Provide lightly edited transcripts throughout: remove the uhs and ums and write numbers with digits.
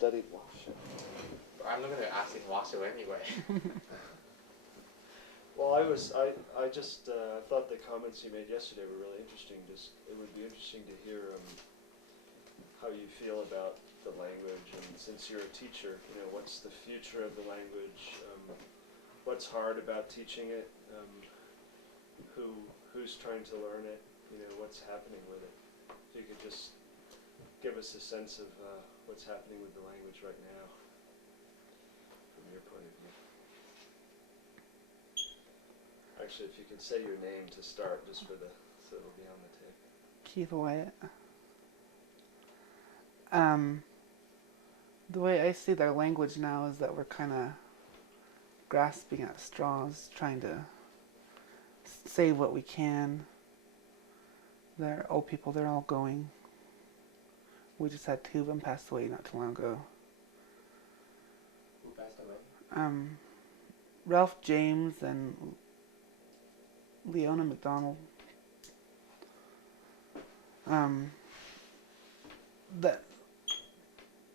studied Washoe. I'm looking at asking Washo anyway. Well, I just thought the comments you made yesterday were really interesting. Just it would be interesting to hear how you feel about the language, and since you're a teacher, what's the future of the language? What's hard about teaching it? Who's trying to learn it? What's happening with it? If you could just give us a sense of what's happening with the language right now, from your point of view. Actually, if you could say your name to start, just so it'll be on the tape. Keith Wyatt. The way I see their language now is that we're kind of grasping at straws, trying to say what we can. They're old people, they're all going. We just had 2 of them pass away not too long ago. Who passed away? Ralph James and Leona McDonald. That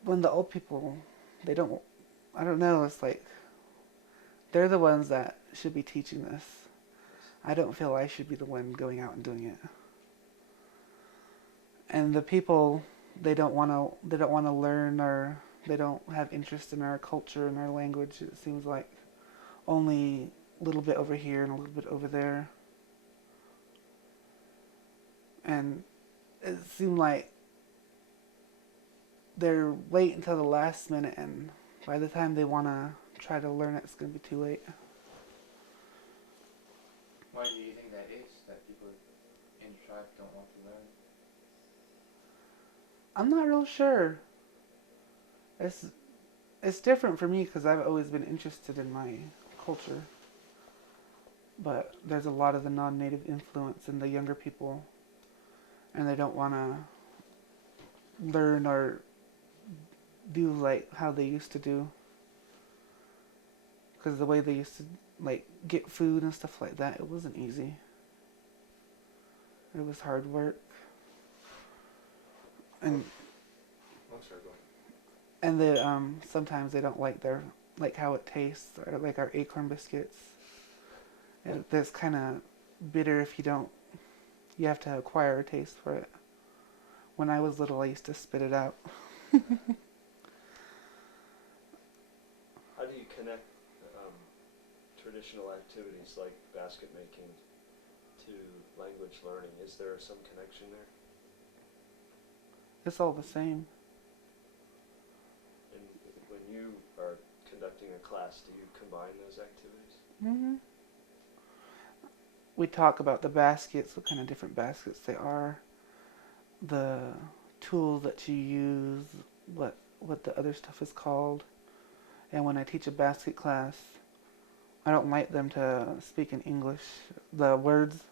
when the old people, I don't know, it's like they're the ones that should be teaching this. I don't feel I should be the one going out and doing it. And the people, they don't want to learn, or they don't have interest in our culture and our language. It seems like only a little bit over here and a little bit over there. And it seemed like they're wait until the last minute, and by the time they want to try to learn it, it's going to be too late. Why do you think that is, that people in the tribe don't want to learn? I'm not real sure. It's different for me because I've always been interested in my culture. But there's a lot of the non-native influence in the younger people, and they don't want to learn or do like how they used to do. Because the way they used to like get food and stuff like that, it wasn't easy. It was hard work. And I'm sorry, go ahead. and they sometimes they don't like how it tastes, or like our acorn biscuits. And that's kind of bitter if you have to acquire a taste for it. When I was little, I used to spit it out. How do you connect traditional activities like basket making to language learning? Is there some connection there? It's all the same. And when you are conducting a class, do you combine those activities? Mm-hmm. We talk about the baskets, what kind of different baskets they are, the tools that you use, what the other stuff is called. And when I teach a basket class, I don't like them to speak in English. The words,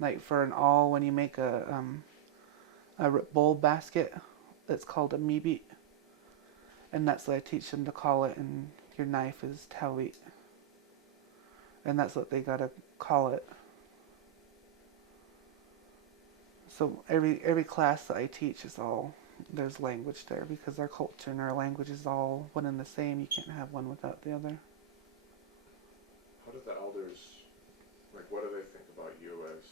like for an awl, when you make a bowl basket, it's called a meebit. And that's what I teach them to call it, and your knife is Tahoe. And that's what they gotta call it. So every class that I teach is there's language there, because our culture and our language is all one and the same. You can't have one without the other. How do the elders, what do they think about you as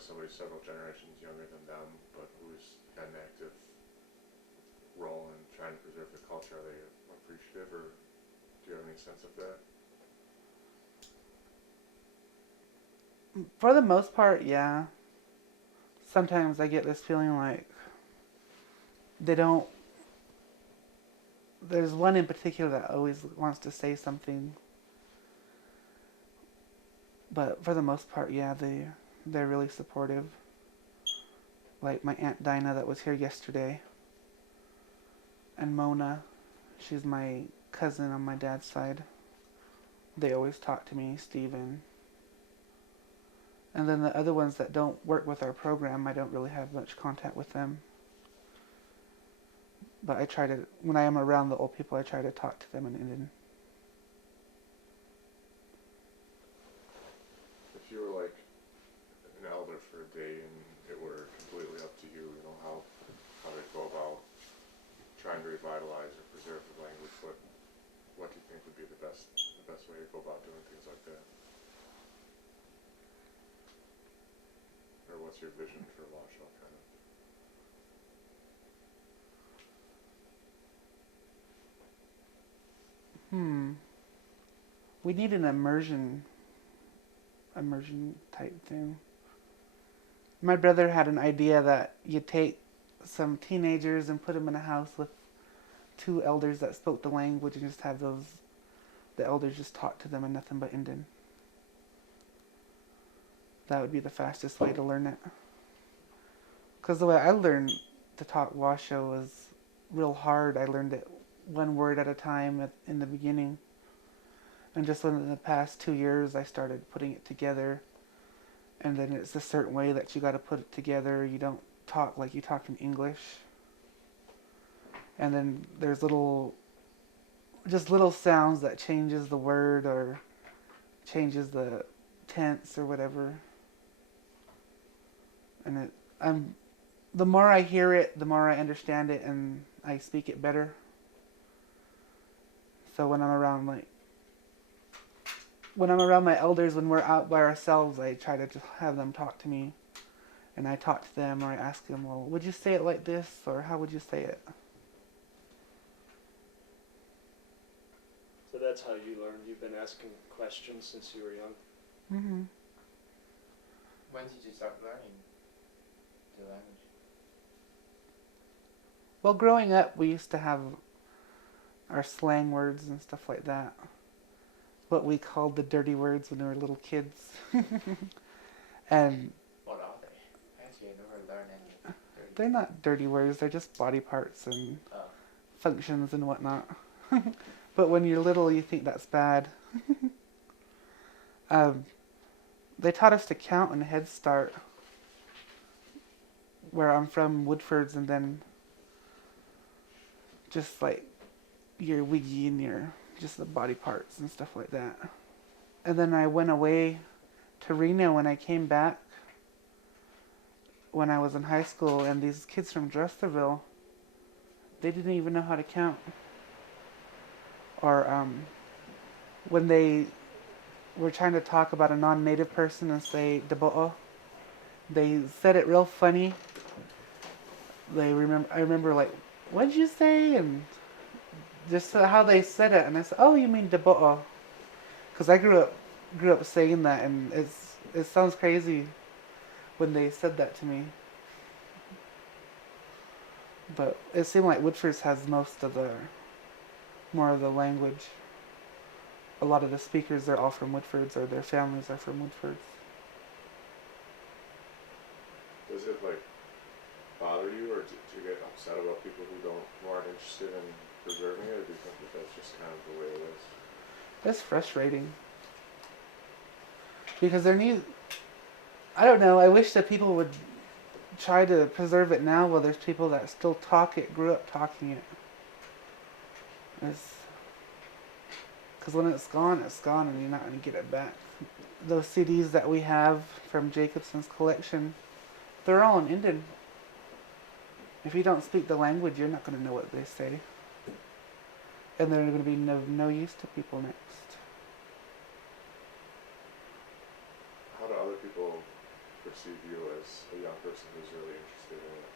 somebody several generations younger than them, but who's had an active role in trying to preserve the culture? Are they appreciative, or do you have any sense of that? For the most part, yeah. Sometimes I get this feeling like they don't. There's one in particular that always wants to say something. But for the most part, yeah, they're really supportive. Like my Aunt Dinah that was here yesterday. And Mona, she's my cousin on my dad's side. They always talk to me, Steven. And then the other ones that don't work with our program, I don't really have much contact with them. But I try to, when I am around the old people, I try to talk to them in Indian. If you were like an elder for a day and it were completely up to you, how to go about trying to revitalize or preserve the language, what do you think would be the best way to go about doing things like that? Or what's your vision for Washoe, kind of? We need an immersion type thing. My brother had an idea that you take some teenagers and put them in a house with 2 elders that spoke the language and just have the elders just talk to them in nothing but Indian. That would be the fastest way to learn it. Because the way I learned to talk Washoe was real hard. I learned it 1 word at a time in the beginning. And just in the past 2 years, I started putting it together. And then it's a certain way that you got to put it together. You don't talk like you talk in English. And then there's little sounds that changes the word or changes the tense or whatever. And the more I hear it, the more I understand it, and I speak it better. So when I'm around my elders, when we're out by ourselves, I try to just have them talk to me, and I talk to them, or I ask them, well, would you say it like this, or how would you say it? So that's how you learned. You've been asking questions since you were young. Mm-hmm. When did you start learning the language? Well, growing up, we used to have our slang words and stuff like that. What we called the dirty words when we were little kids. And What are they? Actually, I never learned any dirty. they're not dirty words, they're just body parts and functions and whatnot. But when you're little, you think that's bad. They taught us to count in Head Start, where I'm from, Woodfords, and then just like your wiggy and your just the body parts and stuff like that. And then I went away to Reno when I came back when I was in high school, and these kids from Dresserville, they didn't even know how to count. Or when they were trying to talk about a non-native person and say "dabo'o," they said it real funny. I remember like, what'd you say? And just how they said it, and I said, oh, you mean dabo'o? Because I grew up saying that, and it sounds crazy when they said that to me. But it seemed like Woodfords has more of the language. A lot of the speakers are all from Woodfords, or their families are from Woodfords. Does it like bother you, or do you get upset about people who aren't interested in preserving it, or do you think that that's just kind of the way it is? That's frustrating. Because I don't know, I wish that people would try to preserve it now while there's people that still talk it, grew up talking it. Because when it's gone, and you're not going to get it back. Those CDs that we have from Jacobson's collection, they're all in Indian. If you don't speak the language, you're not going to know what they say. And they're going to be no use to people next. How do other people perceive you as a young person who's really interested in it?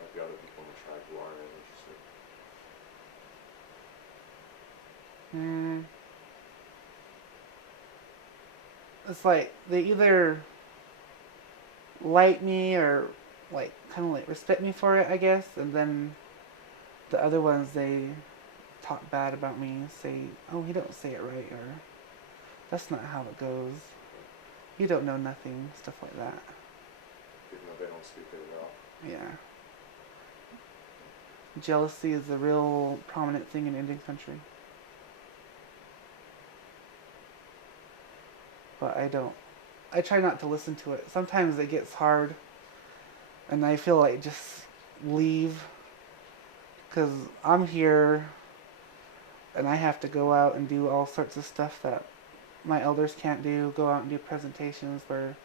Like the other people in the tribe who aren't interested? It's like they either like me or like kind of like respect me for it, I guess, and then the other ones, they talk bad about me, say, oh, he don't say it right, or that's not how it goes, you don't know nothing, stuff like that. Even though they don't speak it well. Yeah. Jealousy is a real prominent thing in Indian country. But I try not to listen to it. Sometimes it gets hard, and I feel like just leave, because I'm here, and I have to go out and do all sorts of stuff that my elders can't do, go out and do presentations where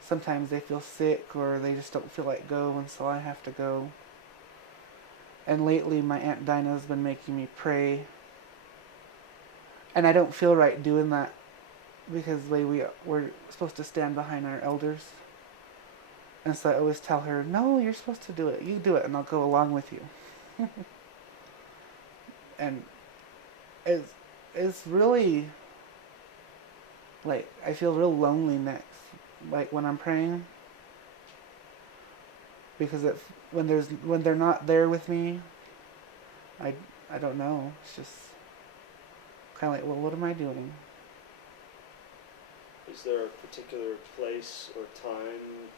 sometimes they feel sick or they just don't feel like go, and so I have to go. And lately, my Aunt Dinah's been making me pray. And I don't feel right doing that because we're supposed to stand behind our elders. And so I always tell her, no, you're supposed to do it. You do it, and I'll go along with you. And it's really, like, I feel real lonely next, like, when I'm praying. Because when they're not there with me, I don't know. It's just kind of like, well, what am I doing? Is there a particular place or time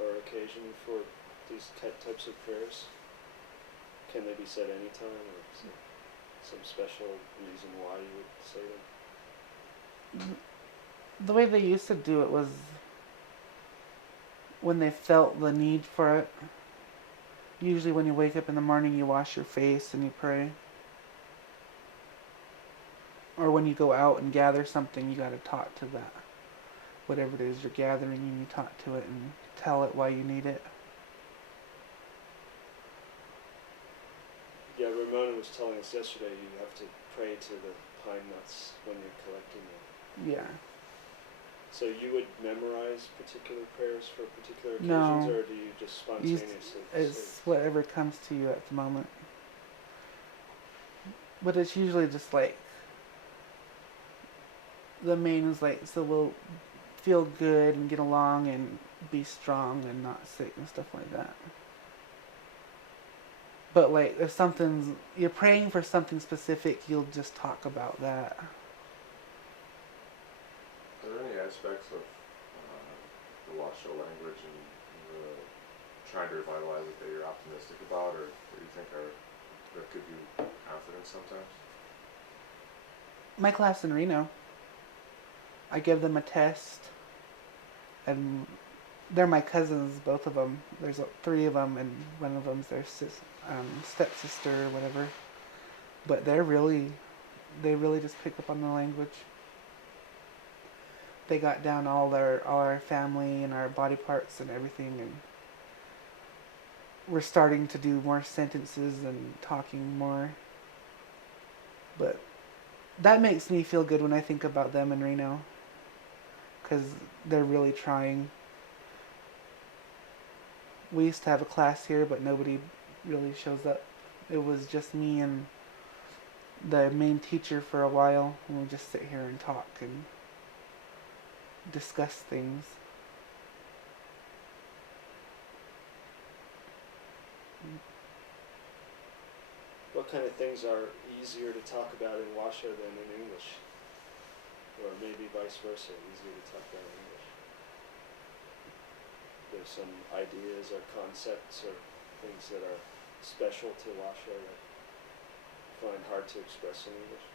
or occasion for these types of prayers? Can they be said anytime, or is there some special reason why you would say them? The way they used to do it was when they felt the need for it. Usually when you wake up in the morning, you wash your face and you pray. Or when you go out and gather something, you got to talk to that. Whatever it is you're gathering, and you talk to it and tell it why you need it. Yeah, Ramona was telling us yesterday you have to pray to the pine nuts when you're collecting them. Yeah. So you would memorize particular prayers for particular No. occasions, or do you just spontaneously It's say? whatever comes to you at the moment. But it's usually just like, the main is like, so we'll feel good and get along and be strong and not sick and stuff like that. But like, if you're praying for something specific, you'll just talk about that. Are there any aspects of the Washo language and trying to revitalize it that you're optimistic about, or that you think that give you confidence sometimes? My class in Reno, I give them a test, and they're my cousins, both of them. There's 3 of them, and one of them's their stepsister or whatever. But they really just pick up on the language. They got down all our family and our body parts and everything, and we're starting to do more sentences and talking more. But that makes me feel good when I think about them in Reno, because they're really trying. We used to have a class here, but nobody really shows up. It was just me and the main teacher for a while, and we just sit here and talk and discuss things. What kind of things are easier to talk about in Washo than in English? Or maybe vice versa, easier to talk about in English? There's some ideas or concepts or things that are special to Washo that you find hard to express in English?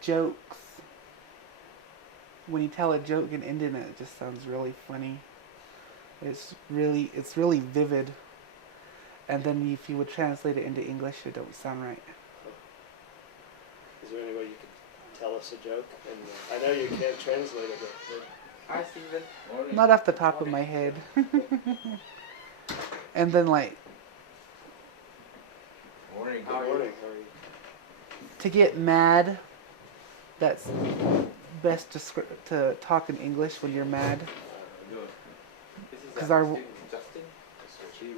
Jokes. When you tell a joke and end in it, it just sounds really funny. It's really vivid. And then if you would translate it into English, it don't sound right. Is there any way you could tell us a joke? And I know you can't translate it, but Hi, Stephen. Not off the top of my head. And then like, Morning. good morning. How are you? to get mad, that's best to talk in English when you're mad. This is 'Cause our student Justin.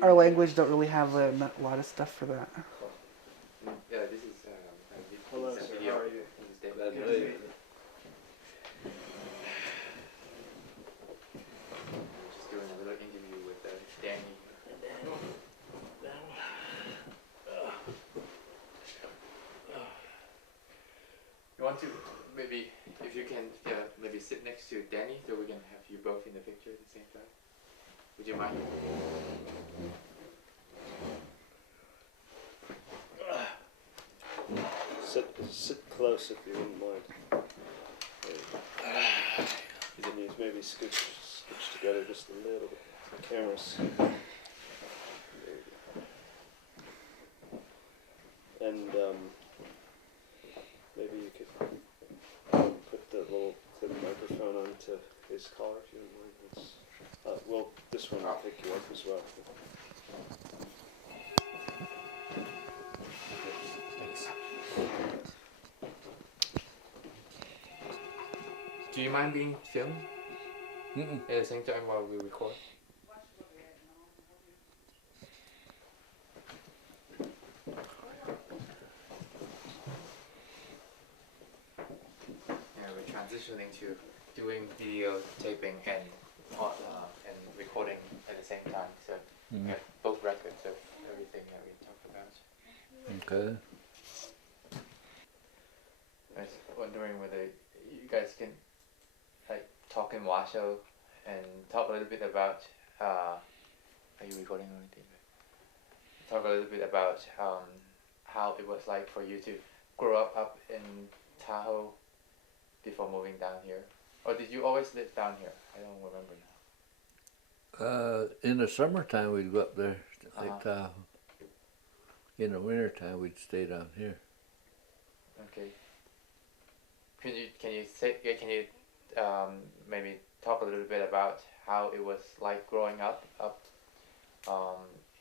Our language don't really have a lot of stuff for that. Yeah, this is Hello, this is sir. video. How are you? This is David. Just doing a little interview with Danny. You want to maybe, if you can, maybe sit next to Danny so we can have you both in the picture at the same time. Would you mind? Sit close if you wouldn't mind. There you go. Your knees maybe scooch together just a little bit. The cameras. There you go. And maybe you could put the little the microphone onto his collar if you don't mind. Well, this one will pick you up as well. Do you mind being filmed Mm-mm. at the same time while we record? Yeah, we're transitioning to doing video taping and recording at the same time. So we have both records of everything that we talked about. Okay. I was wondering whether you guys can like talk in Washoe and talk a little bit about are you recording or anything? Talk a little bit about how it was like for you to grow up in Tahoe before moving down here. Or did you always live down here? I don't remember now. In the summertime, we'd go up there, Lake Uh-huh. Tahoe. In the wintertime, we'd stay down here. Okay. Can you maybe talk a little bit about how it was like growing up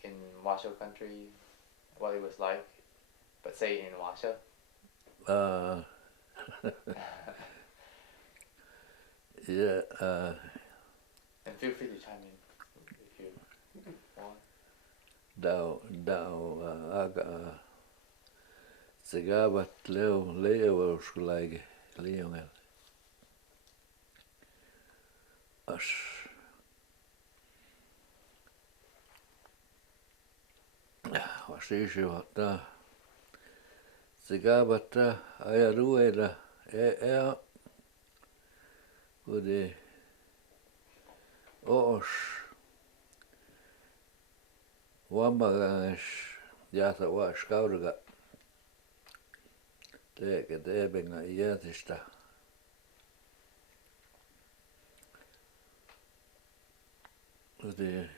in Washo country, what it was like, but say in Washo? Yeah. And feel free to chime in if you want. Aga Sigabat Leo Skulage Leonel. Ash. Wasishu Hata Sigabata Ayarueda Ea Ude Osh Wambagash Yata Wash Kauraga Take a debenga Yatista Ude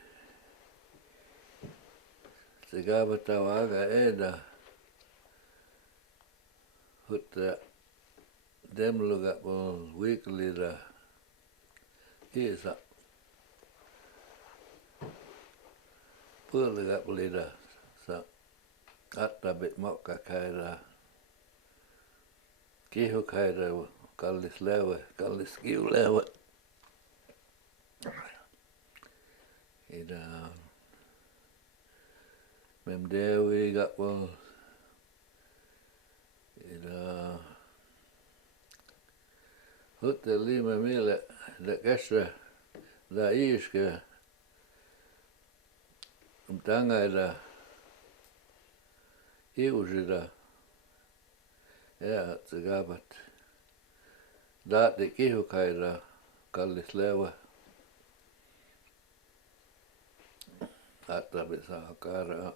Sigabata Waga Eda Hutta Demluga was weekly the Isa Pulliga Blida so Atta bit Mokka Kaira Kihu Kaira Kallis Lewe Kallis Kiu Lewe Ida Memdewi got well Ida Hutta Lima Mille the Kesra the Iske Tangaida Iusida ja Tsigabat Daati Kihukaida Kallis Lewe Atta bisa Kara